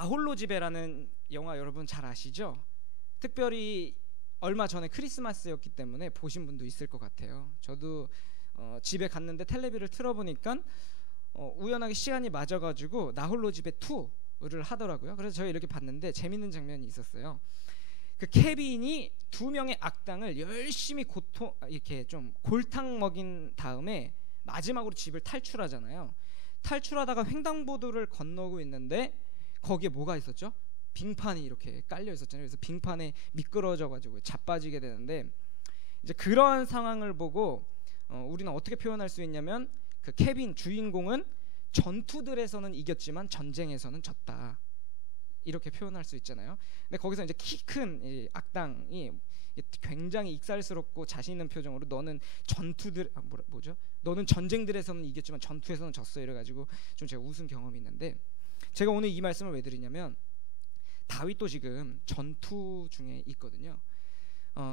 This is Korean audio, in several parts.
아홀로 집에라는 영화 여러분 잘 아시죠? 특별히 얼마 전에 크리스마스였기 때문에 보신 분도 있을 것 같아요. 저도 집에 갔는데 텔레비를 틀어보니까 우연하게 시간이 맞아가지고 나홀로 집에 2를 하더라고요. 그래서 저희 이렇게 봤는데 재밌는 장면이 있었어요. 그 케빈이 2명의 악당을 열심히 이렇게 좀 골탕 먹인 다음에 마지막으로 집을 탈출하잖아요. 탈출하다가 횡단보도를 건너고 있는데 거기에 뭐가 있었죠? 빙판이 이렇게 깔려 있었잖아요. 그래서 빙판에 미끄러져가지고 자빠지게 되는데, 이제 그런 상황을 보고 우리는 어떻게 표현할 수 있냐면, 그 케빈 주인공은 전투들에서는 이겼지만 전쟁에서는 졌다, 이렇게 표현할 수 있잖아요. 근데 거기서 이제 키 큰 악당이 굉장히 익살스럽고 자신 있는 표정으로 너는 너는 전쟁들에서는 이겼지만 전투에서는 졌어, 이래가지고 좀 제가 웃은 경험이 있는데, 제가 오늘 이 말씀을 왜 드리냐면 다윗도 지금 전투 중에 있거든요.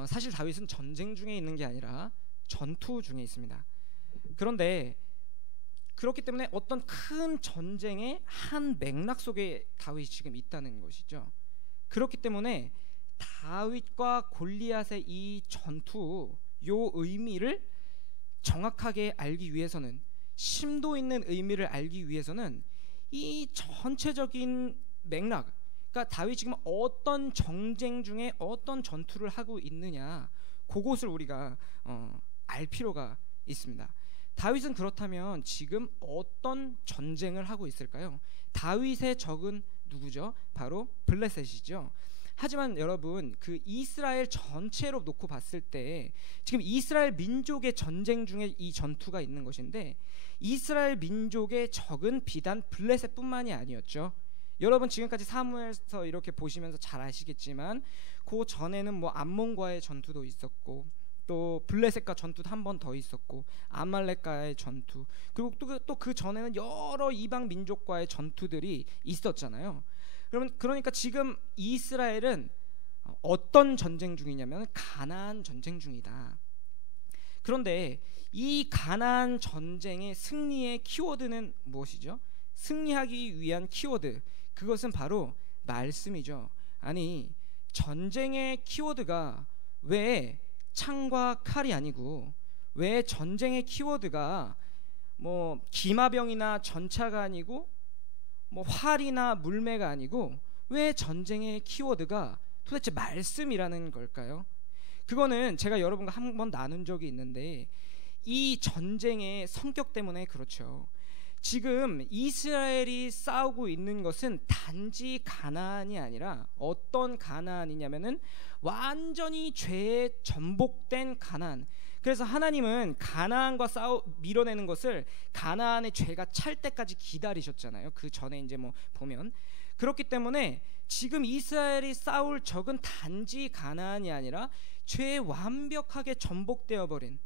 사실 다윗은 전쟁 중에 있는 게 아니라 전투 중에 있습니다. 그런데 그렇기 때문에 어떤 큰 전쟁의 한 맥락 속에 다윗이 지금 있다는 것이죠. 그렇기 때문에 다윗과 골리앗의 이 전투, 요 의미를 정확하게 알기 위해서는, 심도 있는 의미를 알기 위해서는 이 전체적인 맥락, 그러니까 다윗이 지금 어떤 정쟁 중에 어떤 전투를 하고 있느냐, 그것을 우리가 알 필요가 있습니다. 다윗은 그렇다면 지금 어떤 전쟁을 하고 있을까요? 다윗의 적은 누구죠? 바로 블레셋이죠. 하지만 여러분, 그 이스라엘 전체로 놓고 봤을 때 지금 이스라엘 민족의 전쟁 중에 이 전투가 있는 것인데, 이스라엘 민족의 적은 비단 블레셋뿐만이 아니었죠. 여러분 지금까지 사무엘서 이렇게 보시면서 잘 아시겠지만 그 전에는 뭐 암몬과의 전투도 있었고, 또 블레셋과 전투도 한 번 더 있었고, 아말렉과의 전투, 그리고 또 그 전에는 여러 이방 민족과의 전투들이 있었잖아요. 그러니까 지금 이스라엘은 어떤 전쟁 중이냐면 가나안 전쟁 중이다. 그런데 이 가나안 전쟁의 승리의 키워드는 무엇이죠? 승리하기 위한 키워드, 그것은 바로 말씀이죠. 아니, 전쟁의 키워드가 왜 창과 칼이 아니고, 왜 전쟁의 키워드가 뭐 기마병이나 전차가 아니고 뭐 활이나 물매가 아니고, 왜 전쟁의 키워드가 도대체 말씀이라는 걸까요? 그거는 제가 여러분과 한번 나눈 적이 있는데, 이 전쟁의 성격 때문에 그렇죠. 지금 이스라엘이 싸우고 있는 것은 단지 가나안이 아니라 어떤 가나안이냐면은 완전히 죄에 전복된 가나안. 그래서 하나님은 가나안과 밀어내는 것을 가나안의 죄가 찰 때까지 기다리셨잖아요. 그 전에 이제 뭐 보면, 그렇기 때문에 지금 이스라엘이 싸울 적은 단지 가나안이 아니라 죄에 완벽하게 전복되어 버린,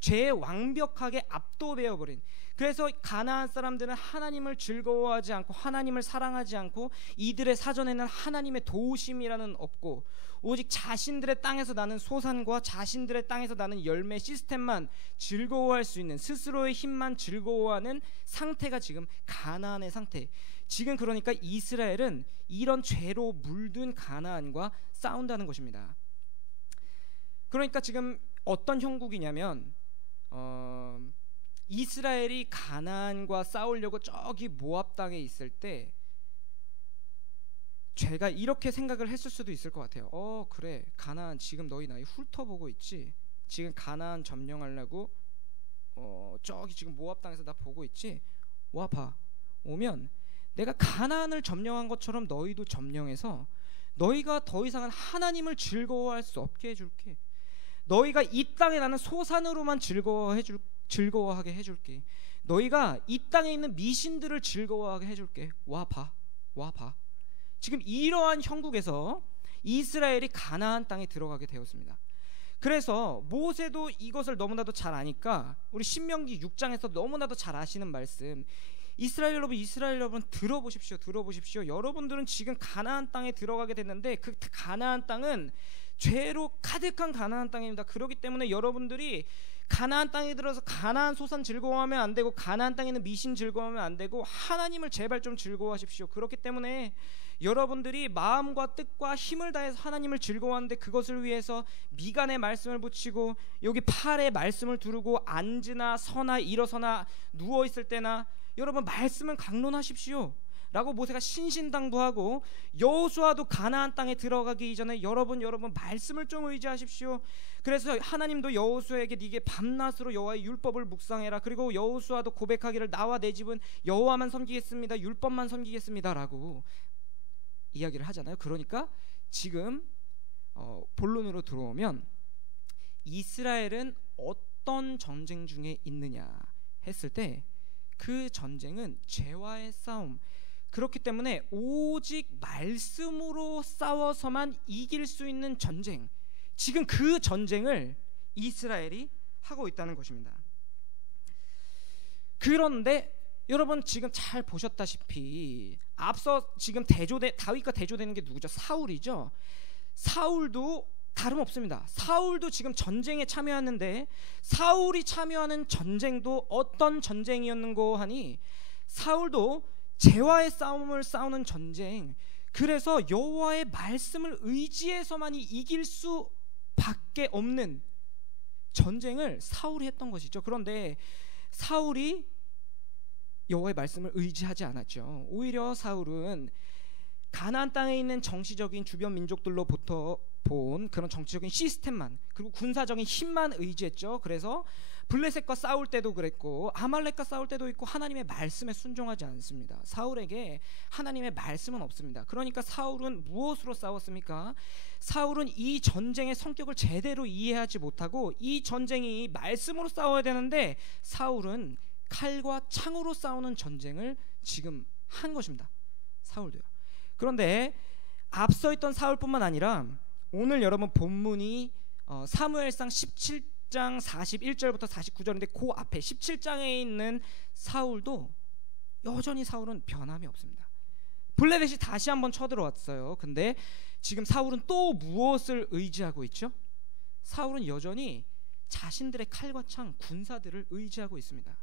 죄에 완벽하게 압도되어 버린, 그래서 가나안 사람들은 하나님을 즐거워하지 않고 하나님을 사랑하지 않고, 이들의 사전에는 하나님의 도우심이라는 없고 오직 자신들의 땅에서 나는 소산과 자신들의 땅에서 나는 열매 시스템만 즐거워할 수 있는, 스스로의 힘만 즐거워하는 상태가 지금 가나안의 상태. 지금 그러니까 이스라엘은 이런 죄로 물든 가나안과 싸운다는 것입니다. 그러니까 지금 어떤 형국이냐면, 이스라엘이 가나안과 싸우려고 저기 모압 땅에 있을 때 죄가 이렇게 생각을 했을 수도 있을 것 같아요. 그래, 가나안 지금 너희 나이 훑어보고 있지? 지금 가나안 점령하려고 저기 지금 모압 땅에서 나 보고 있지? 와봐, 오면 내가 가나안을 점령한 것처럼 너희도 점령해서 너희가 더 이상은 하나님을 즐거워할 수 없게 해줄게. 너희가 이 땅에 나는 소산으로만 즐거워하게 해줄게. 너희가 이 땅에 있는 미신들을 즐거워하게 해줄게. 와봐. 지금 이러한 형국에서 이스라엘이 가나안 땅에 들어가게 되었습니다. 그래서 모세도 이것을 너무나도 잘 아니까 우리 신명기 6장에서 너무나도 잘 아시는 말씀, 이스라엘 여러분 들어보십시오. 여러분들은 지금 가나안 땅에 들어가게 됐는데 그 가나안 땅은 죄로 가득한 가나안 땅입니다. 그렇기 때문에 여러분들이 가나안 땅에 들어서 가나안 소산 즐거워하면 안 되고, 가나안 땅에 있는 미신 즐거워하면 안 되고, 하나님을 제발 좀 즐거워하십시오. 그렇기 때문에 여러분들이 마음과 뜻과 힘을 다해서 하나님을 즐거워하는데 그것을 위해서 미간에 말씀을 붙이고 여기 팔에 말씀을 두르고 앉으나 서나 일어서나 누워있을 때나 여러분 말씀은 강론하십시오 라고 모세가 신신당부하고, 여호수아도 가나안 땅에 들어가기 이전에 여러분 말씀을 좀 의지하십시오. 그래서 하나님도 여호수아에게 네게 밤낮으로 여호와의 율법을 묵상해라. 그리고 여호수아도 고백하기를 나와 내 집은 여호와만 섬기겠습니다, 율법만 섬기겠습니다 라고 이야기를 하잖아요. 그러니까 지금 본론으로 들어오면 이스라엘은 어떤 전쟁 중에 있느냐 했을 때 그 전쟁은 죄와의 싸움, 그렇기 때문에 오직 말씀으로 싸워서만 이길 수 있는 전쟁, 지금 그 전쟁을 이스라엘이 하고 있다는 것입니다. 그런데 여러분 지금 잘 보셨다시피 앞서 지금 다윗과 대조되는 게 누구죠? 사울이죠. 사울도 다름없습니다. 사울도 지금 전쟁에 참여하는데, 사울이 참여하는 전쟁도 어떤 전쟁이었는고 하니 사울도 죄와의 싸움을 싸우는 전쟁, 그래서 여호와의 말씀을 의지해서만이 이길 수밖에 없는 전쟁을 사울이 했던 것이죠. 그런데 사울이 여호와의 말씀을 의지하지 않았죠. 오히려 사울은 가나안 땅에 있는 정치적인 주변 민족들로부터 본 그런 정치적인 시스템만, 그리고 군사적인 힘만 의지했죠. 그래서 블레셋과 싸울 때도 그랬고 아말렉과 싸울 때도 있고 하나님의 말씀에 순종하지 않습니다. 사울에게 하나님의 말씀은 없습니다. 그러니까 사울은 무엇으로 싸웠습니까? 사울은 이 전쟁의 성격을 제대로 이해하지 못하고, 이 전쟁이 말씀으로 싸워야 되는데 사울은 칼과 창으로 싸우는 전쟁을 지금 한 것입니다. 사울도요. 그런데 앞서 있던 사울뿐만 아니라 오늘 여러분 본문이 사무엘상 17장 41절부터 49절인데 그 앞에 17장에 있는 사울도 여전히 사울은 변함이 없습니다. 블레셋이 다시 한번 쳐들어왔어요. 근데 지금 사울은 또 무엇을 의지하고 있죠? 사울은 여전히 자신들의 칼과 창, 군사들을 의지하고 있습니다.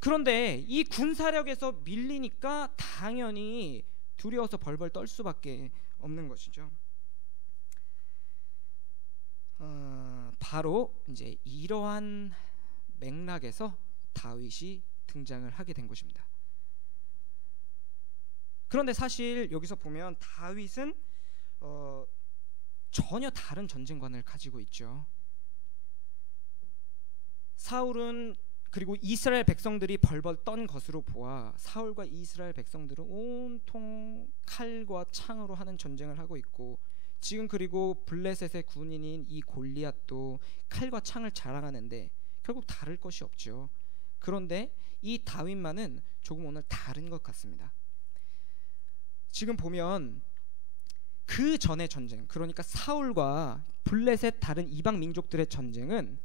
그런데 이 군사력에서 밀리니까 당연히 두려워서 벌벌 떨 수밖에 없는 것이죠. 바로 이제 이러한 맥락에서 다윗이 등장을 하게 된 것입니다. 그런데 사실 여기서 보면 다윗은 전혀 다른 전쟁관을 가지고 있죠. 사울은, 그리고 이스라엘 백성들이 벌벌 떤 것으로 보아 사울과 이스라엘 백성들은 온통 칼과 창으로 하는 전쟁을 하고 있고, 지금 그리고 블레셋의 군인인 이 골리앗도 칼과 창을 자랑하는데 결국 다를 것이 없죠. 그런데 이 다윗만은 조금 오늘 다른 것 같습니다. 지금 보면 그 전의 전쟁, 그러니까 사울과 블레셋 다른 이방 민족들의 전쟁은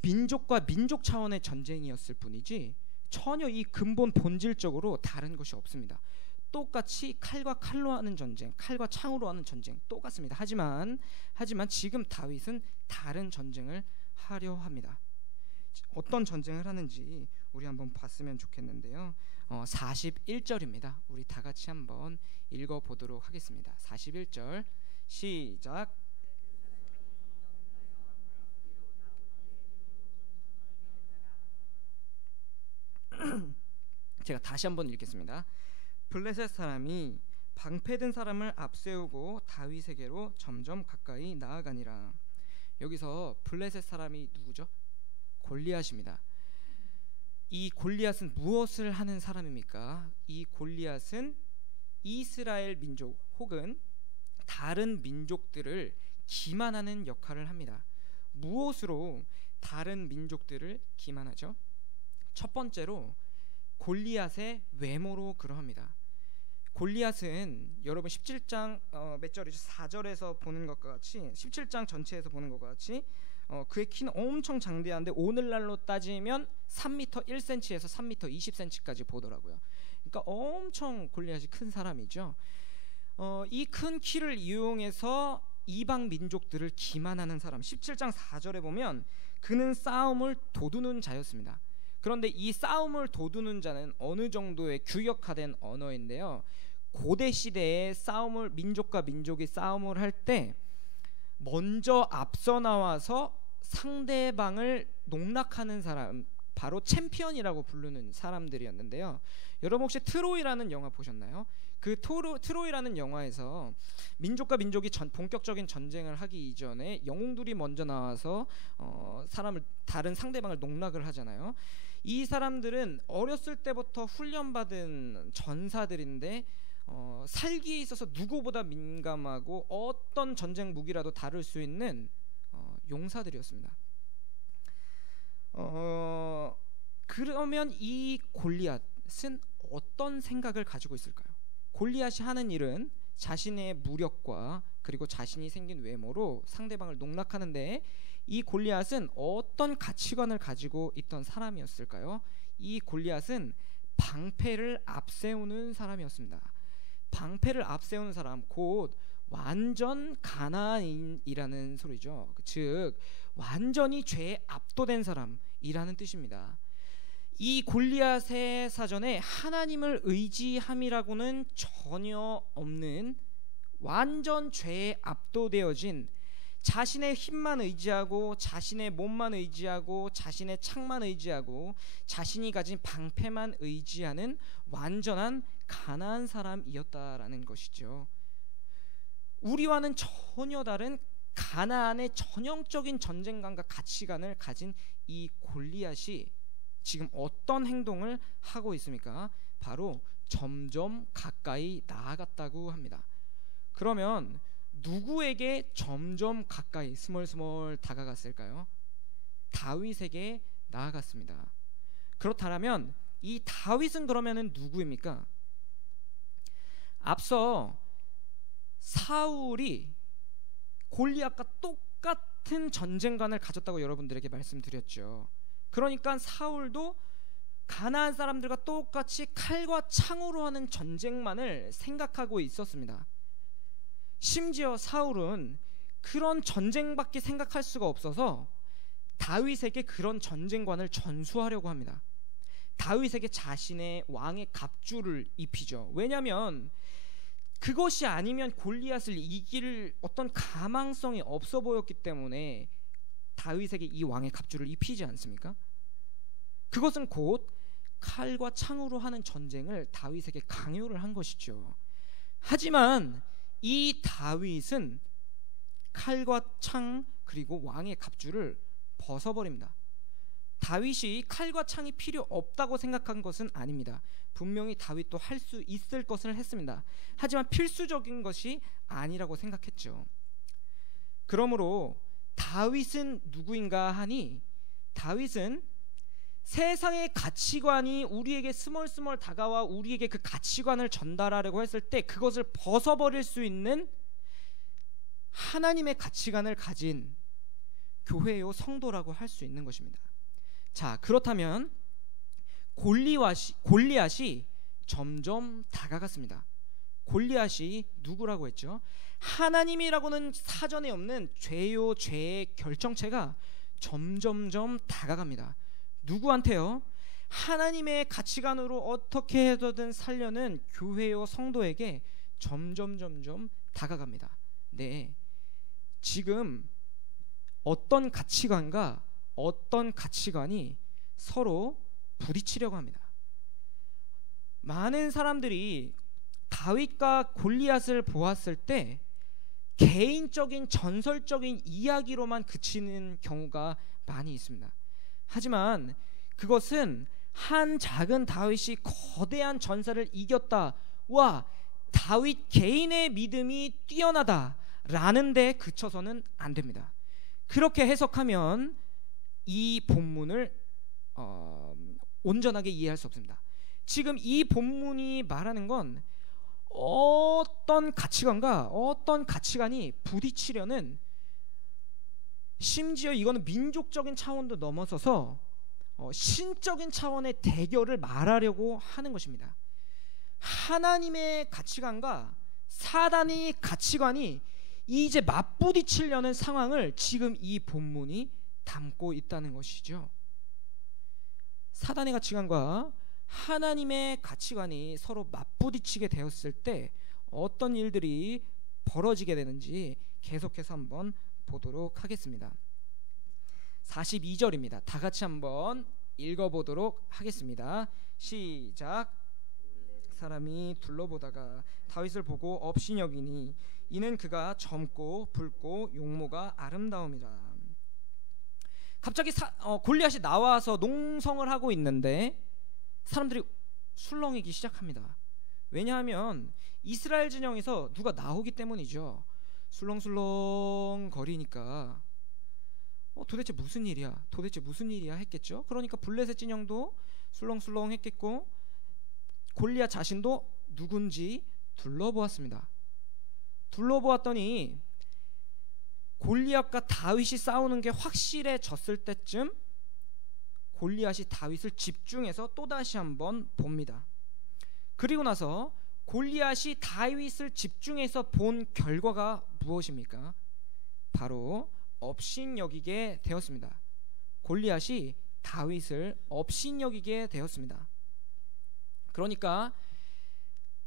민족과 민족 차원의 전쟁이었을 뿐이지 전혀 이 근본 본질적으로 다른 것이 없습니다. 똑같이 칼과 칼로 하는 전쟁, 칼과 창으로 하는 전쟁 똑같습니다. 하지만 지금 다윗은 다른 전쟁을 하려 합니다. 어떤 전쟁을 하는지 우리 한번 봤으면 좋겠는데요. 41절입니다. 우리 다 같이 한번 읽어보도록 하겠습니다. 41절 시작. 제가 다시 한번 읽겠습니다. 블레셋 사람이 방패든 사람을 앞세우고 다윗에게로 점점 가까이 나아가니라. 여기서 블레셋 사람이 누구죠? 골리앗입니다. 이 골리앗은 무엇을 하는 사람입니까? 이 골리앗은 이스라엘 민족 혹은 다른 민족들을 기만하는 역할을 합니다. 무엇으로 다른 민족들을 기만하죠? 첫 번째로 골리앗의 외모로 그러합니다. 골리앗은 여러분 17장 몇 절이죠? 4절에서 보는 것과 같이, 17장 전체에서 보는 것과 같이 그의 키는 엄청 장대한데 오늘날로 따지면 3m 1cm에서 3m 20cm까지 보더라고요. 그러니까 엄청 골리앗이 큰 사람이죠. 이 큰 키를 이용해서 이방 민족들을 기만하는 사람. 17장 4절에 보면 그는 싸움을 도두는 자였습니다. 그런데 이 싸움을 도두는 자는 어느 정도의 규격화된 언어인데요, 고대 시대에 싸움을 민족과 민족이 싸움을 할 때 먼저 앞서 나와서 상대방을 농락하는 사람, 바로 챔피언이라고 부르는 사람들이었는데요. 여러분 혹시 트로이라는 영화 보셨나요? 그 트로이라는 영화에서 민족과 민족이 본격적인 전쟁을 하기 이전에 영웅들이 먼저 나와서 다른 상대방을 농락을 하잖아요. 이 사람들은 어렸을 때부터 훈련받은 전사들인데 살기에 있어서 누구보다 민감하고 어떤 전쟁 무기라도 다룰 수 있는 용사들이었습니다. 그러면 이 골리앗은 어떤 생각을 가지고 있을까요? 골리앗이 하는 일은 자신의 무력과 그리고 자신이 생긴 외모로 상대방을 농락하는데, 이 골리앗은 어떤 가치관을 가지고 있던 사람이었을까요? 이 골리앗은 방패를 앞세우는 사람이었습니다. 방패를 앞세우는 사람, 곧 완전 가나안인이라는 소리죠. 즉 완전히 죄에 압도된 사람이라는 뜻입니다. 이 골리앗의 사전에 하나님을 의지함이라고는 전혀 없는, 완전 죄에 압도되어진, 자신의 힘만 의지하고 자신의 몸만 의지하고 자신의 창만 의지하고 자신이 가진 방패만 의지하는 완전한 가난한 사람이었다라는 것이죠. 우리와는 전혀 다른 가나안의 전형적인 전쟁관과 가치관을 가진 이 골리앗이 지금 어떤 행동을 하고 있습니까? 바로 점점 가까이 나아갔다고 합니다. 그러면 누구에게 점점 가까이 스멀스멀 다가갔을까요? 다윗에게 나아갔습니다. 그렇다면 이 다윗은 그러면은 누구입니까? 앞서 사울이 골리앗과 똑같은 전쟁관을 가졌다고 여러분들에게 말씀드렸죠. 그러니까 사울도 가나안 사람들과 똑같이 칼과 창으로 하는 전쟁만을 생각하고 있었습니다. 심지어 사울은 그런 전쟁밖에 생각할 수가 없어서 다윗에게 그런 전쟁관을 전수하려고 합니다. 다윗에게 자신의 왕의 갑주를 입히죠. 왜냐하면 그것이 아니면 골리앗을 이길 어떤 가망성이 없어 보였기 때문에 다윗에게 이 왕의 갑주를 입히지 않습니까? 그것은 곧 칼과 창으로 하는 전쟁을 다윗에게 강요를 한 것이죠. 하지만 이 다윗은 칼과 창 그리고 왕의 갑주를 벗어버립니다. 다윗이 칼과 창이 필요 없다고 생각한 것은 아닙니다. 분명히 다윗도 할 수 있을 것을 했습니다. 하지만 필수적인 것이 아니라고 생각했죠. 그러므로 다윗은 누구인가 하니, 다윗은 세상의 가치관이 우리에게 스멀스멀 다가와 우리에게 그 가치관을 전달하려고 했을 때 그것을 벗어버릴 수 있는 하나님의 가치관을 가진 교회요 성도라고 할 수 있는 것입니다. 자, 그렇다면 골리앗이 점점 다가갔습니다. 골리앗이 누구라고 했죠? 하나님이라고는 사전에 없는 죄요 죄의 결정체가 점점점 다가갑니다. 누구한테요? 하나님의 가치관으로 어떻게 해서든 살려는 교회요 성도에게 점점 다가갑니다. 네, 지금 어떤 가치관과 어떤 가치관이 서로 부딪히려고 합니다. 많은 사람들이 다윗과 골리앗을 보았을 때 개인적인 전설적인 이야기로만 그치는 경우가 많이 있습니다. 하지만 그것은 한 작은 다윗이 거대한 전사를 이겼다, 와 다윗 개인의 믿음이 뛰어나다라는 데 그쳐서는 안 됩니다. 그렇게 해석하면 이 본문을 온전하게 이해할 수 없습니다. 지금 이 본문이 말하는 건 어떤 가치관과 어떤 가치관이 부딪히려는, 심지어 이거는 민족적인 차원도 넘어서서 신적인 차원의 대결을 말하려고 하는 것입니다. 하나님의 가치관과 사단의 가치관이 이제 맞부딪히려는 상황을 지금 이 본문이 담고 있다는 것이죠. 사단의 가치관과 하나님의 가치관이 서로 맞부딪히게 되었을 때 어떤 일들이 벌어지게 되는지 계속해서 한번 보도록 하겠습니다. 42절입니다. 다 같이 한번 읽어보도록 하겠습니다. 시작. 사람이 둘러보다가 다윗을 보고 업신여기니 이는 그가 젊고 붉고 용모가 아름다움이라. 갑자기 골리앗이 나와서 농성을 하고 있는데 사람들이 술렁이기 시작합니다. 왜냐하면 이스라엘 진영에서 누가 나오기 때문이죠. 술렁술렁 거리니까 도대체 무슨 일이야? 도대체 무슨 일이야? 했겠죠. 그러니까 블레셋 진영도 술렁술렁 했겠고 골리앗 자신도 누군지 둘러보았습니다. 둘러보았더니 골리앗과 다윗이 싸우는 게 확실해졌을 때쯤 골리앗이 다윗을 집중해서 또다시 한번 봅니다. 그리고 나서 골리앗이 다윗을 집중해서 본 결과가 무엇입니까? 바로 업신여기게 되었습니다. 골리앗이 다윗을 업신여기게 되었습니다. 그러니까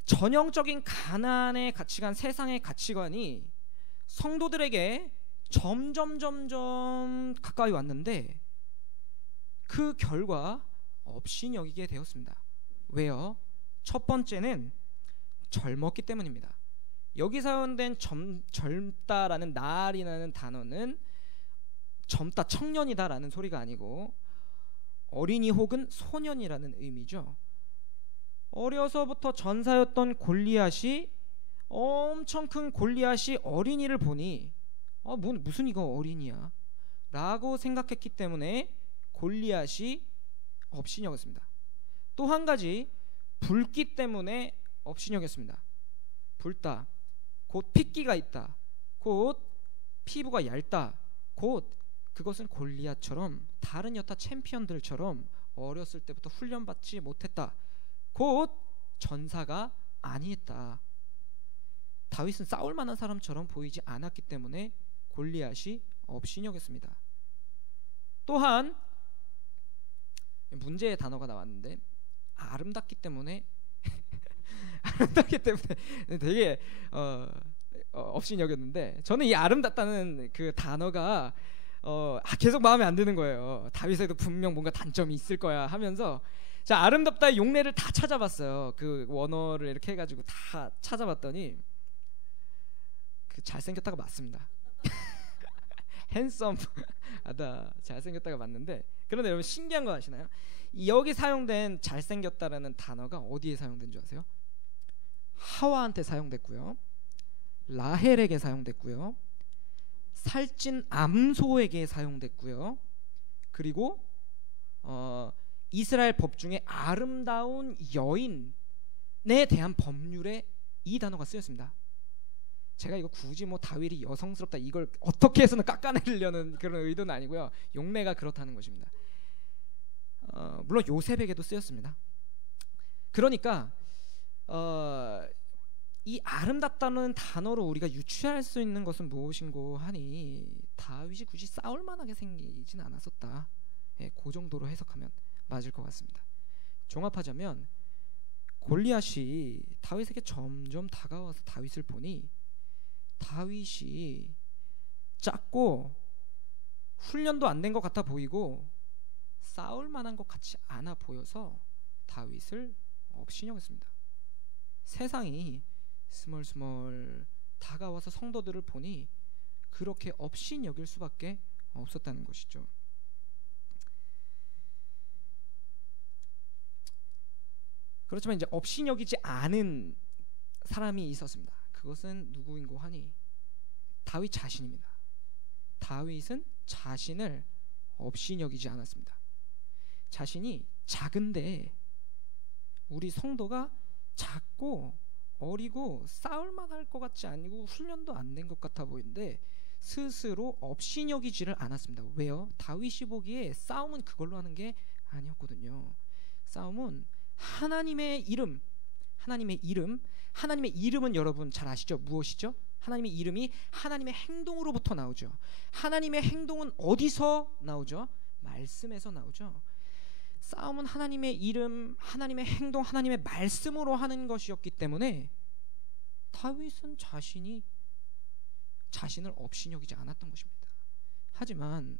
전형적인 가나안의 가치관, 세상의 가치관이 성도들에게 점점 가까이 왔는데 그 결과 업신여기게 되었습니다. 왜요? 첫 번째는 젊었기 때문입니다. 여기 사용된 젊다라는 날이라는 단어는 젊다, 청년이다라는 소리가 아니고 어린이 혹은 소년이라는 의미죠. 어려서부터 전사였던 골리앗이 엄청 큰 골리앗이 어린이를 보니 무슨 이거 어린이야 라고 생각했기 때문에 골리앗이 업신여겼습니다. 또 한 가지 붉기 때문에 업신여겼습니다. 붉다 곧 핏기가 있다, 곧 피부가 얇다, 곧 그것은 골리앗처럼 다른 여타 챔피언들처럼 어렸을 때부터 훈련받지 못했다, 곧 전사가 아니었다. 다윗은 싸울 만한 사람처럼 보이지 않았기 때문에 골리앗이 업신여겼습니다. 또한 문제의 단어가 나왔는데 아름답기 때문에 아름답기 때문에 되게 업신여겼는데 저는 이 아름답다는 그 단어가 계속 마음에 안 드는 거예요. 다윗에도 분명 뭔가 단점이 있을 거야 하면서 자, 아름답다의 용례를 다 찾아봤어요. 그 원어를 이렇게 해가지고 다 찾아봤더니 그 잘생겼다가 맞습니다. 핸섬하다 잘생겼다가 맞는데, 그런데 여러분 신기한 거 아시나요? 여기 사용된 잘생겼다라는 단어가 어디에 사용된 줄 아세요? 하와한테 사용됐고요, 라헬에게 사용됐고요, 살찐 암소에게 사용됐고요, 그리고 이스라엘 법 중에 아름다운 여인에 대한 법률에 이 단어가 쓰였습니다. 제가 이거 굳이 다윗이 여성스럽다 이걸 어떻게 해서는 깎아내리려는 그런 의도는 아니고요, 용례가 그렇다는 것입니다. 물론 요셉에게도 쓰였습니다. 그러니까 이 아름답다는 단어로 우리가 유추할 수 있는 것은 무엇인고 하니 다윗이 굳이 싸울 만하게 생기진 않았었다. 그 정도로 해석하면 맞을 것 같습니다. 종합하자면 골리앗이 다윗에게 점점 다가와서 다윗을 보니 다윗이 작고 훈련도 안 된 것 같아 보이고 싸울 만한 것 같지 않아 보여서 다윗을 업신여겼습니다. 세상이 스멀스멀 다가와서 성도들을 보니 그렇게 업신여길 수밖에 없었다는 것이죠. 그렇지만 이제 업신여기지 않은 사람이 있었습니다. 그것은 누구인고 하니 다윗 자신입니다. 다윗은 자신을 업신여기지 않았습니다. 자신이 작은데 우리 성도가 작고 어리고 싸울만 할 것 같지 않고 훈련도 안 된 것 같아 보이는데 스스로 업신여기지를 않았습니다. 왜요? 다윗이 보기에 싸움은 그걸로 하는 게 아니었거든요. 싸움은 하나님의 이름, 하나님의 이름은 여러분 잘 아시죠? 무엇이죠? 하나님의 이름이 하나님의 행동으로부터 나오죠. 하나님의 행동은 어디서 나오죠? 말씀에서 나오죠. 싸움은 하나님의 이름, 하나님의 행동, 하나님의 말씀으로 하는 것이었기 때문에 다윗은 자신을 업신여기지 않았던 것입니다. 하지만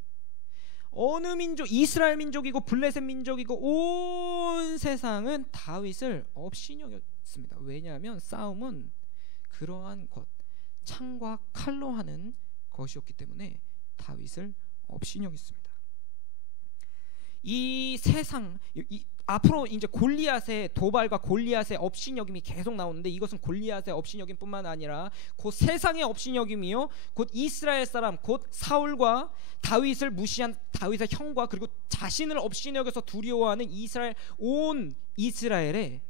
어느 민족, 이스라엘 민족이고 블레셋 민족이고 온 세상은 다윗을 업신여겼습니다. 왜냐하면 싸움은 그러한 것, 창과 칼로 하는 것이었기 때문에 다윗을 업신여겼습니다. 이 세상, 앞으로 이제 골리앗의 도발과 골리앗의 업신여김이 계속 나오는데, 이것은 골리앗의 업신여김뿐만 아니라 곧 세상의 업신여김이요, 곧 이스라엘 사람, 곧 사울과 다윗을 무시한 다윗의 형과, 그리고 자신을 업신여겨서 두려워하는 이스라엘, 온 이스라엘의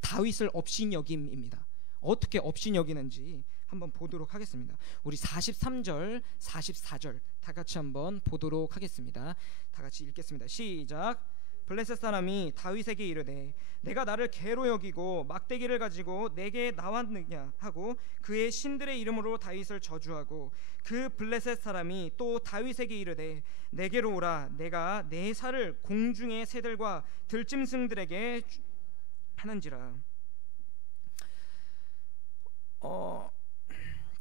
다윗을 업신여김입니다. 어떻게 업신여기는지 한번 보도록 하겠습니다. 우리 43절, 44절 다 같이 한번 보도록 하겠습니다. 다 같이 읽겠습니다. 시작. 블레셋 사람이 다윗에게 이르되 내가 나를 개로 여기고 막대기를 가지고 내게 나왔느냐 하고 그의 신들의 이름으로 다윗을 저주하고, 그 블레셋 사람이 또 다윗에게 이르되 내게로 오라, 내가 내 살을 공중의 새들과 들짐승들에게 하는지라.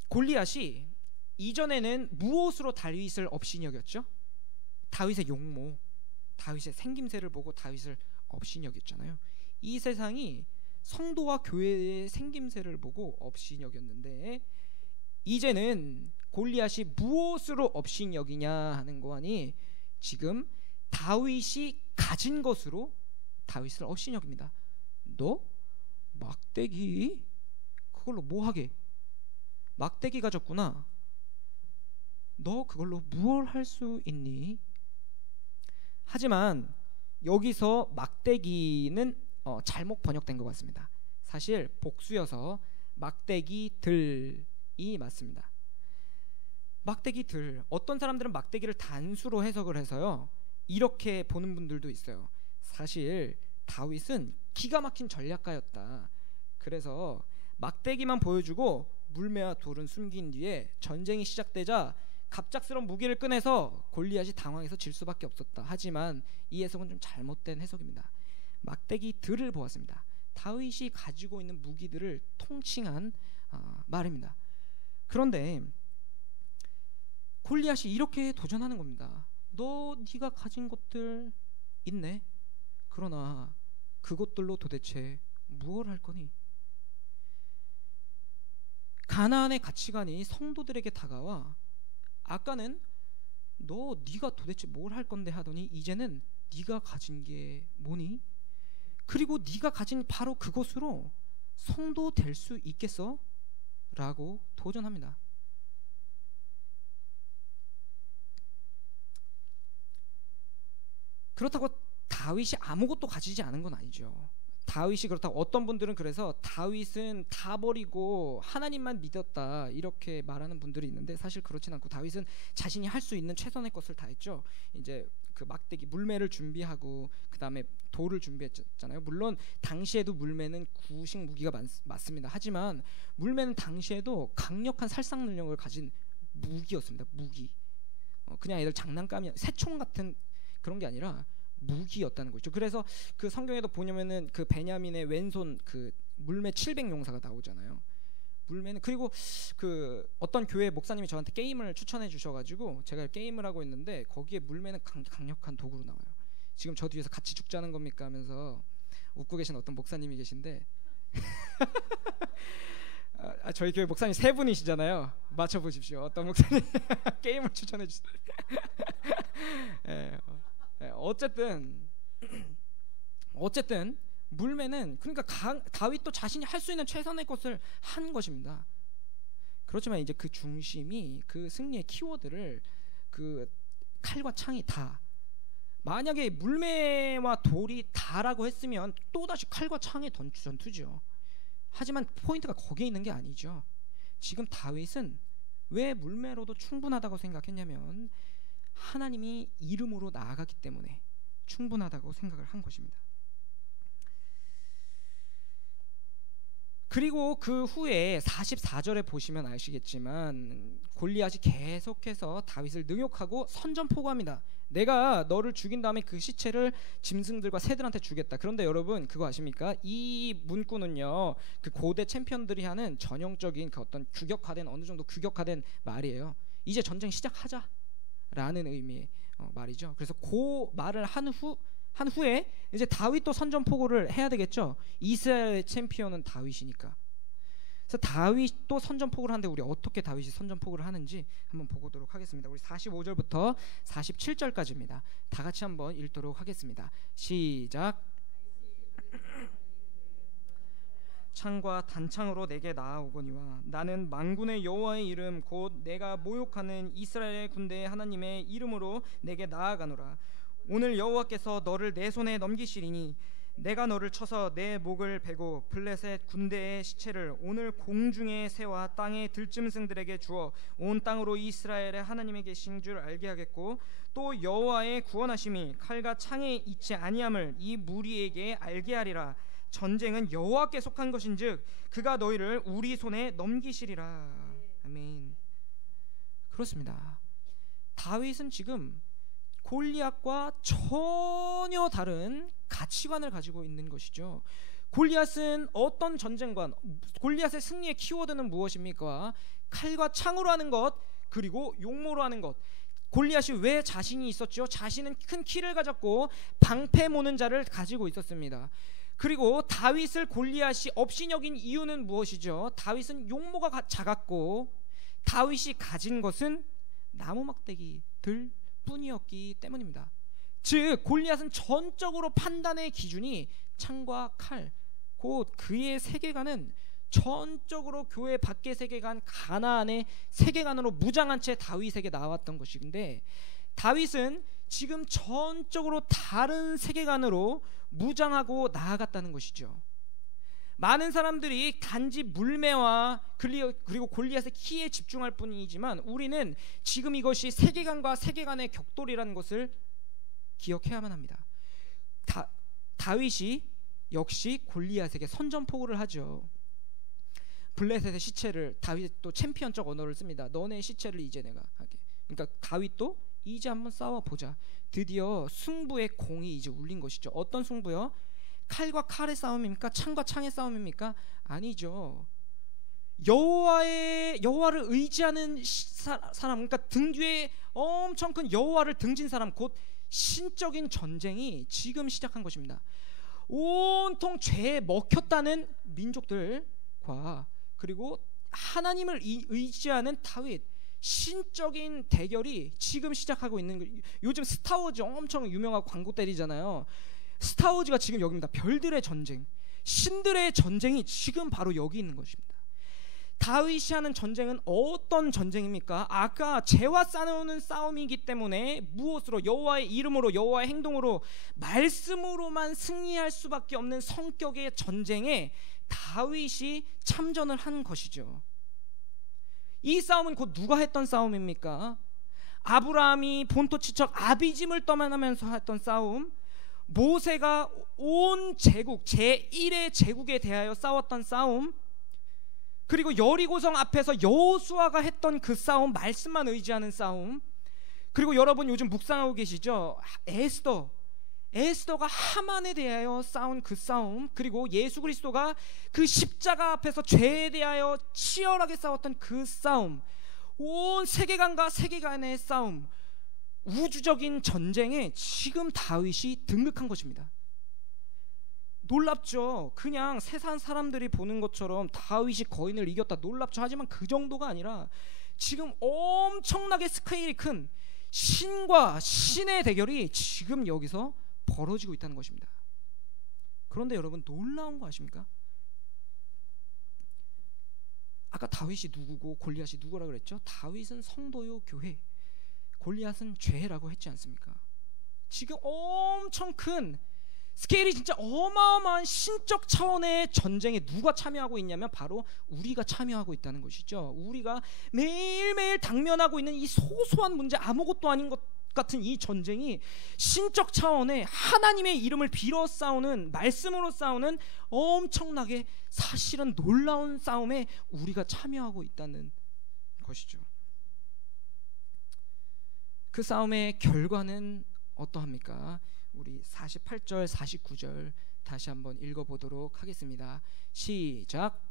골리앗이 이전에는 무엇으로 다윗을 업신여겼죠? 다윗의 용모, 다윗의 생김새를 보고 다윗을 업신여겼잖아요. 이 세상이 성도와 교회의 생김새를 보고 업신여겼는데, 이제는 골리앗이 무엇으로 업신여기냐 하는 거하니 지금 다윗이 가진 것으로 다윗을 업신여깁니다. 너 막대기 그걸로 뭐하게? 막대기 가졌구나. 너 그걸로 무엇 할 수 있니? 하지만 여기서 막대기는 잘못 번역된 것 같습니다. 사실 복수여서 막대기들이 맞습니다. 막대기들, 어떤 사람들은 막대기를 단수로 해석을 해서요 이렇게 보는 분들도 있어요. 사실 다윗은 기가 막힌 전략가였다. 그래서 막대기만 보여주고 물매와 돌은 숨긴 뒤에 전쟁이 시작되자 갑작스러운 무기를 꺼내서 골리앗이 당황해서 질 수밖에 없었다. 하지만 이 해석은 좀 잘못된 해석입니다. 막대기들을 보았습니다. 다윗이 가지고 있는 무기들을 통칭한 말입니다. 그런데 골리앗이 이렇게 도전하는 겁니다. 네가 가진 것들 있네. 그러나 그것들로 도대체 무엇을 할 거니? 가나안의 가치관이 성도들에게 다가와 아까는 네가 도대체 뭘 할 건데 하더니 이제는 네가 가진 게 뭐니? 그리고 네가 가진 바로 그것으로 성도 될 수 있겠어? 라고 도전합니다. 그렇다고 다윗이 아무것도 가지지 않은 건 아니죠. 다윗이 그렇다고, 어떤 분들은 그래서 다윗은 다 버리고 하나님만 믿었다 이렇게 말하는 분들이 있는데, 사실 그렇진 않고 다윗은 자신이 할 수 있는 최선의 것을 다 했죠. 이제 그 막대기, 물매를 준비하고 그 다음에 돌을 준비했잖아요. 물론 당시에도 물매는 구식 무기가 맞습니다. 하지만 물매는 당시에도 강력한 살상 능력을 가진 무기였습니다. 무기. 그냥 애들 장난감이, 새총 같은 그런 게 아니라 무기였다는 거죠. 그래서 그 성경에도 보냐면은 그 베냐민의 왼손 그 물매 700용사가 나오잖아요. 물매는, 그리고 그 어떤 교회 목사님이 저한테 게임을 추천해 주셔가지고 제가 게임을 하고 있는데 거기에 물매는 강력한 도구로 나와요. 지금 저 뒤에서 같이 죽자는 겁니까 하면서 웃고 계신 어떤 목사님이 계신데 저희 교회 목사님 세 분이시잖아요. 맞춰보십시오. 어떤 목사님 게임을 추천해 주세요. 어쨌든 물매는, 그러니까 다윗도 자신이 할 수 있는 최선의 것을 한 것입니다. 그렇지만 이제 그 중심이, 그 승리의 키워드를 그 칼과 창이 다, 만약에 물매와 돌이 다라고 했으면 또다시 칼과 창의 전투죠. 하지만 포인트가 거기에 있는 게 아니죠. 지금 다윗은 왜 물매로도 충분하다고 생각했냐면 하나님이 이름으로 나아가기 때문에 충분하다고 생각을 한 것입니다. 그리고 그 후에 44절에 보시면 아시겠지만 골리앗이 계속해서 다윗을 능욕하고 선전포고합니다. 내가 너를 죽인 다음에 그 시체를 짐승들과 새들한테 주겠다. 그런데 여러분 그거 아십니까? 이 문구는요, 그 고대 챔피언들이 하는 전형적인 그 어떤 규격화된, 어느 정도 규격화된 말이에요. 이제 전쟁 시작하자라는 의미의 말이죠. 그래서 그 말을 한 후에 이제 다윗도 선전포고를 해야 되겠죠. 이스라엘의 챔피언은 다윗이니까. 그래서 다윗도 선전포고를 하는데 우리 어떻게 다윗이 선전포고를 하는지 한번 보도록 하겠습니다. 우리 45절부터 47절까지입니다. 다 같이 한번 읽도록 하겠습니다. 시작. 창과 단창으로 내게 나아오거니와 나는 만군의 여호와의 이름 곧 내가 모욕하는 이스라엘의 군대의 하나님의 이름으로 내게 나아가노라. 오늘 여호와께서 너를 내 손에 넘기시리니 내가 너를 쳐서 내 목을 베고 블레셋 군대의 시체를 오늘 공중의 새와 땅의 들짐승들에게 주어 온 땅으로 이스라엘의 하나님이 계신 줄 알게 하겠고 또 여호와의 구원하심이 칼과 창에 있지 아니함을 이 무리에게 알게 하리라. 전쟁은 여호와께 속한 것인즉 그가 너희를 우리 손에 넘기시리라. 아멘. 그렇습니다. 다윗은 지금 골리앗과 전혀 다른 가치관을 가지고 있는 것이죠. 골리앗은 어떤 전쟁관, 골리앗의 승리의 키워드는 무엇입니까? 칼과 창으로 하는 것, 그리고 용모로 하는 것. 골리앗이 왜 자신이 있었죠? 자신은 큰 키를 가졌고 방패 모는 자를 가지고 있었습니다. 그리고 다윗을 골리앗이 업신여긴 이유는 무엇이죠? 다윗은 용모가 작았고 다윗이 가진 것은 나무 막대기들 뿐이었기 때문입니다. 즉 골리앗은 전적으로 판단의 기준이 창과 칼, 곧 그의 세계관은 전적으로 교회 밖의 세계관, 가나안의 세계관으로 무장한 채 다윗에게 나왔던 것인데 다윗은 지금 전적으로 다른 세계관으로 무장하고 나아갔다는 것이죠. 많은 사람들이 단지 물매와 그리고 골리앗의 키에 집중할 뿐이지만 우리는 지금 이것이 세계관과 세계관의 격돌이라는 것을 기억해야만 합니다. 다윗이 역시 골리앗에게 선전포고를 하죠. 블레셋의 시체를, 다윗도 챔피언적 언어를 씁니다. 너네 시체를 이제 내가 하게. 그러니까 다윗도 이제 한번 싸워보자. 드디어 승부의 공이 이제 울린 것이죠. 어떤 승부요? 칼과 칼의 싸움입니까? 창과 창의 싸움입니까? 아니죠. 여호와를 의지하는 사람, 그러니까 등 뒤에 엄청 큰 여호와를 등진 사람, 곧 신적인 전쟁이 지금 시작한 것입니다. 온통 죄에 먹혔다는 민족들과 그리고 하나님을 의지하는 다윗, 신적인 대결이 지금 시작하고 있는 거예요. 요즘 스타워즈 엄청 유명하고 광고 때리잖아요. 스타워즈가 지금 여기입니다. 별들의 전쟁, 신들의 전쟁이 지금 바로 여기 있는 것입니다. 다윗이 하는 전쟁은 어떤 전쟁입니까? 아까 죄와 싸우는 싸움이기 때문에 무엇으로? 여호와의 이름으로, 여호와의 행동으로, 말씀으로만 승리할 수밖에 없는 성격의 전쟁에 다윗이 참전을 한 것이죠. 이 싸움은 곧 누가 했던 싸움입니까? 아브라함이 본토 친척 아비짐을 떠나면서 했던 싸움, 모세가 온 제국 제1의 제국에 대하여 싸웠던 싸움, 그리고 여리고성 앞에서 여호수아가 했던 그 싸움, 말씀만 의지하는 싸움, 그리고 여러분 요즘 묵상하고 계시죠? 에스더가 하만에 대하여 싸운 그 싸움, 그리고 예수 그리스도가 그 십자가 앞에서 죄에 대하여 치열하게 싸웠던 그 싸움, 온 세계관과 세계관의 싸움, 우주적인 전쟁에 지금 다윗이 등극한 것입니다. 놀랍죠? 그냥 세상 사람들이 보는 것처럼 다윗이 거인을 이겼다, 놀랍죠? 하지만 그 정도가 아니라 지금 엄청나게 스케일이 큰 신과 신의 대결이 지금 여기서 벌어지고 있다는 것입니다. 그런데 여러분 놀라운 거 아십니까? 아까 다윗이 누구고 골리앗이 누구라 그랬죠? 다윗은 성도요 교회, 골리앗은 죄라고 했지 않습니까? 지금 엄청 큰 스케일이 진짜 어마어마한 신적 차원의 전쟁에 누가 참여하고 있냐면 바로 우리가 참여하고 있다는 것이죠. 우리가 매일매일 당면하고 있는 이 소소한 문제, 아무것도 아닌 것 같은 이 전쟁이 신적 차원의 하나님의 이름을 빌어 싸우는, 말씀으로 싸우는 엄청나게 사실은 놀라운 싸움에 우리가 참여하고 있다는 것이죠. 그 싸움의 결과는 어떠합니까? 우리 48절 49절 다시 한번 읽어보도록 하겠습니다. 시작.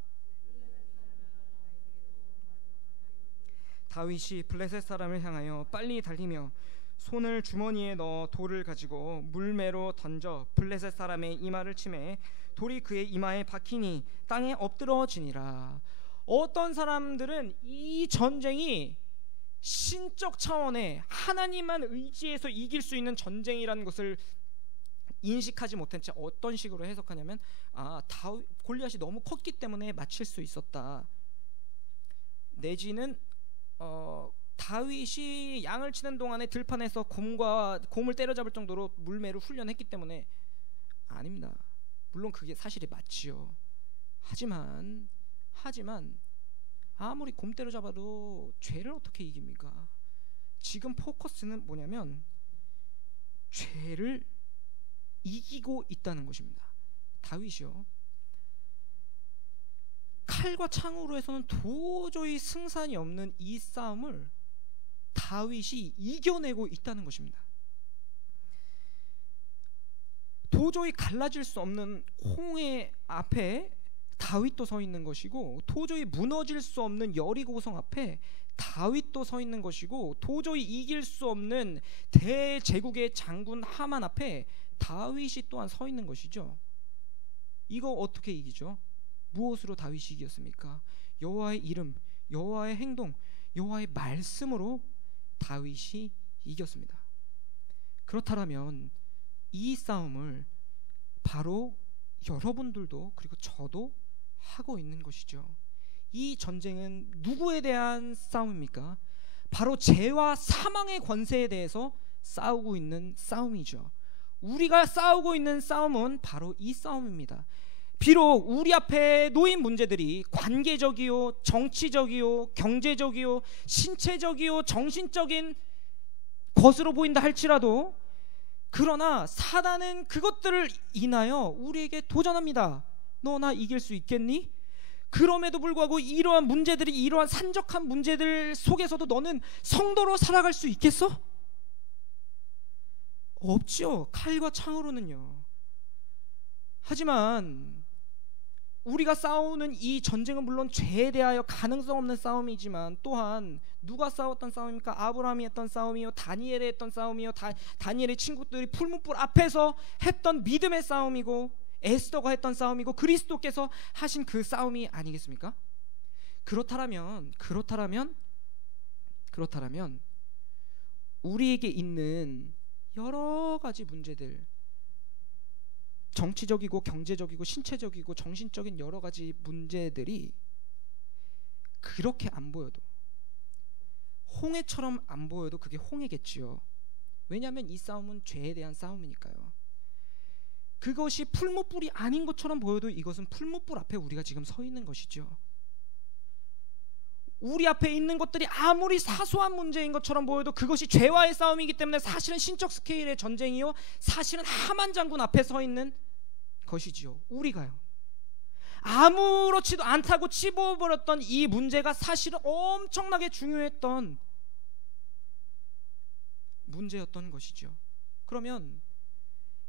다윗이 블레셋 사람을 향하여 빨리 달리며 손을 주머니에 넣어 돌을 가지고 물매로 던져 블레셋 사람의 이마를 치매 돌이 그의 이마에 박히니 땅에 엎드러지니라. 어떤 사람들은 이 전쟁이 신적 차원의 하나님만 의지해서 이길 수 있는 전쟁이라는 것을 인식하지 못한 채 어떤 식으로 해석하냐면, 골리앗이 너무 컸기 때문에 맞힐 수 있었다, 내지는 다윗이 양을 치는 동안에 들판에서 곰을 때려잡을 정도로 물매를 훈련했기 때문에. 아닙니다. 물론 그게 사실이 맞지요. 하지만 아무리 곰 때려잡아도 죄를 어떻게 이깁니까? 지금 포커스는 뭐냐면 죄를 이기고 있다는 것입니다. 다윗이요, 칼과 창으로 해서는 도저히 승산이 없는 이 싸움을 다윗이 이겨내고 있다는 것입니다. 도저히 갈라질 수 없는 홍해 앞에 다윗도 서 있는 것이고, 도저히 무너질 수 없는 여리고성 앞에 다윗도 서 있는 것이고, 도저히 이길 수 없는 대제국의 장군 하만 앞에 다윗이 또한 서 있는 것이죠. 이거 어떻게 이기죠? 무엇으로 다윗이 이겼습니까? 여호와의 이름, 여호와의 행동, 여호와의 말씀으로 다윗이 이겼습니다. 그렇다면 이 싸움을 바로 여러분들도 그리고 저도 하고 있는 것이죠. 이 전쟁은 누구에 대한 싸움입니까? 바로 죄와 사망의 권세에 대해서 싸우고 있는 싸움이죠. 우리가 싸우고 있는 싸움은 바로 이 싸움입니다. 비록 우리 앞에 놓인 문제들이 관계적이요, 정치적이요, 경제적이요, 신체적이요, 정신적인 것으로 보인다 할지라도, 그러나 사단은 그것들을 인하여 우리에게 도전합니다. 너 나 이길 수 있겠니? 그럼에도 불구하고 이러한 문제들이, 이러한 산적한 문제들 속에서도 너는 성도로 살아갈 수 있겠어? 없죠. 칼과 창으로는요. 하지만 우리가 싸우는 이 전쟁은 물론 죄에 대하여 가능성 없는 싸움이지만, 또한 누가 싸웠던 싸움입니까? 아브라함이 했던 싸움이요, 다니엘이 했던 싸움이요, 다니엘의 친구들이 풀무불 앞에서 했던 믿음의 싸움이고, 에스더가 했던 싸움이고, 그리스도께서 하신 그 싸움이 아니겠습니까? 그렇다면 우리에게 있는 여러 가지 문제들, 정치적이고 경제적이고 신체적이고 정신적인 여러 가지 문제들이 그렇게 안 보여도, 홍해처럼 안 보여도 그게 홍해겠지요. 왜냐하면 이 싸움은 죄에 대한 싸움이니까요. 그것이 풀무불이 아닌 것처럼 보여도 이것은 풀무불 앞에 우리가 지금 서 있는 것이죠. 우리 앞에 있는 것들이 아무리 사소한 문제인 것처럼 보여도 그것이 죄와의 싸움이기 때문에 사실은 신적 스케일의 전쟁이요, 사실은 하만 장군 앞에 서 있는 것이지요. 우리가요, 아무렇지도 않다고 치부어버렸던 이 문제가 사실은 엄청나게 중요했던 문제였던 것이죠. 그러면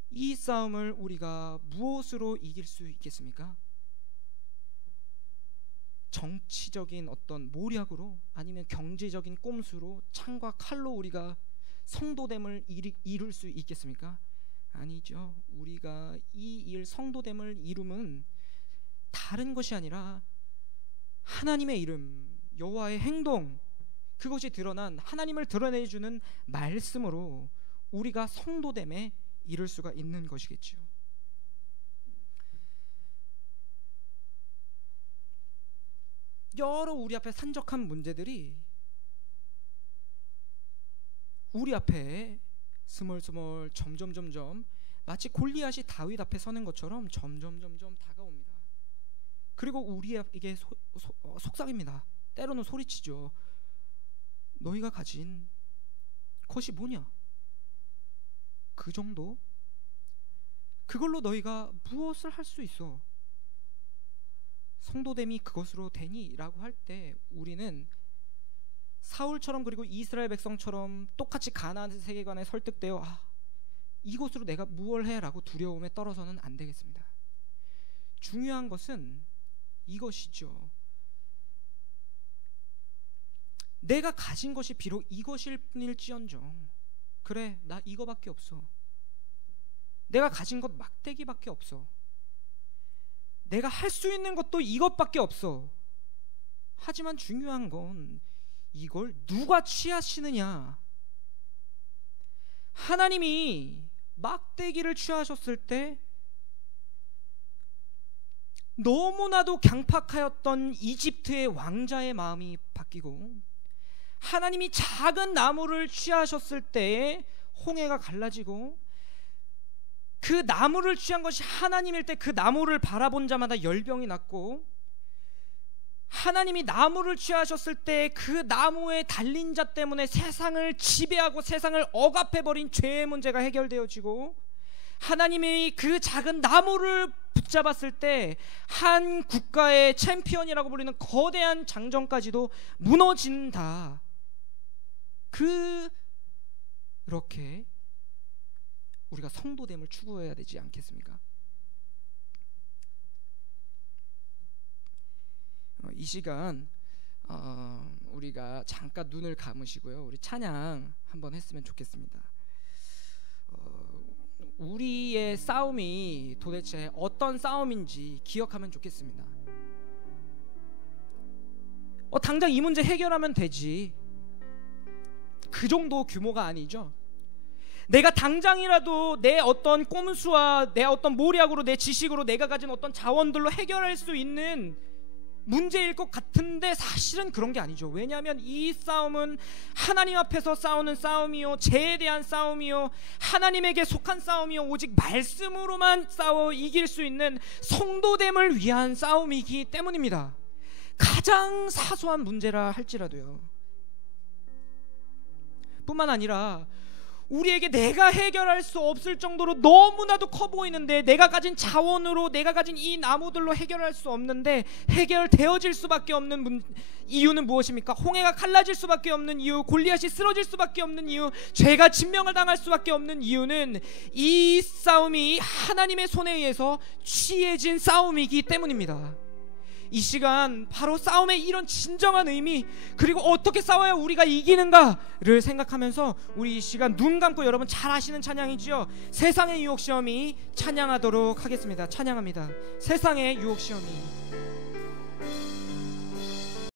이 싸움을 우리가 무엇으로 이길 수 있겠습니까? 정치적인 어떤 모략으로, 아니면 경제적인 꼼수로, 창과 칼로 우리가 성도됨을 이룰 수 있겠습니까? 아니죠. 우리가 이 성도됨을 이루면 다른 것이 아니라 하나님의 이름, 여호와의 행동, 그것이 드러난 하나님을 드러내주는 말씀으로 우리가 성도됨에 이룰 수가 있는 것이겠죠. 여러 우리 앞에 산적한 문제들이 우리 앞에 스멀스멀 점점 마치 골리앗이 다윗 앞에 서는 것처럼 점점 다가옵니다. 그리고 우리에게 속삭입니다. 때로는 소리치죠. 너희가 가진 것이 뭐냐? 그 정도? 그걸로 너희가 무엇을 할 수 있어? 성도됨이 그것으로 되니? 라고 할 때 우리는 사울처럼 그리고 이스라엘 백성처럼 똑같이 가나안 세계관에 설득되어 이것으로 내가 무엇을 해? 라고 두려움에 떨어서는 안 되겠습니다. 중요한 것은 이것이죠. 내가 가진 것이 비록 이것일 뿐일지언정, 그래, 나 이거밖에 없어. 내가 가진 것 막대기밖에 없어. 내가 할 수 있는 것도 이것밖에 없어. 하지만 중요한 건 이걸 누가 취하시느냐. 하나님이 막대기를 취하셨을 때 너무나도 강팍하였던 이집트의 왕자의 마음이 바뀌고, 하나님이 작은 나무를 취하셨을 때에 홍해가 갈라지고, 그 나무를 취한 것이 하나님일 때 그 나무를 바라본 자마다 열병이 났고, 하나님이 나무를 취하셨을 때 그 나무에 달린 자 때문에 세상을 지배하고 세상을 억압해버린 죄의 문제가 해결되어지고, 하나님이 그 작은 나무를 붙잡았을 때 한 국가의 챔피언이라고 불리는 거대한 장정까지도 무너진다. 그렇게 우리가 성도됨을 추구해야 되지 않겠습니까? 이 시간 우리가 잠깐 눈을 감으시고요, 우리 찬양 한번 했으면 좋겠습니다. 우리의 싸움이 도대체 어떤 싸움인지 기억하면 좋겠습니다. 당장 이 문제 해결하면 되지, 그 정도 규모가 아니죠. 내가 당장이라도 내 어떤 꼼수와 내 어떤 모략으로, 내 지식으로 내가 가진 어떤 자원들로 해결할 수 있는 문제일 것 같은데 사실은 그런 게 아니죠. 왜냐하면 이 싸움은 하나님 앞에서 싸우는 싸움이요, 죄에 대한 싸움이요, 하나님에게 속한 싸움이요, 오직 말씀으로만 싸워 이길 수 있는 성도됨을 위한 싸움이기 때문입니다. 가장 사소한 문제라 할지라도요. 뿐만 아니라 우리에게 내가 해결할 수 없을 정도로 너무나도 커 보이는데, 내가 가진 자원으로, 내가 가진 이 나무들로 해결할 수 없는데 해결되어질 수밖에 없는 이유는 무엇입니까? 홍해가 갈라질 수밖에 없는 이유, 골리앗이 쓰러질 수밖에 없는 이유, 죄가 진명을 당할 수밖에 없는 이유는 이 싸움이 하나님의 손에 의해서 취해진 싸움이기 때문입니다. 이 시간 바로 싸움의 이런 진정한 의미, 그리고 어떻게 싸워야 우리가 이기는가를 생각하면서 우리 이 시간 눈 감고 여러분 잘 아시는 찬양이지요. 세상의 유혹시험이 찬양하도록 하겠습니다. 찬양합니다. 세상의 유혹시험이.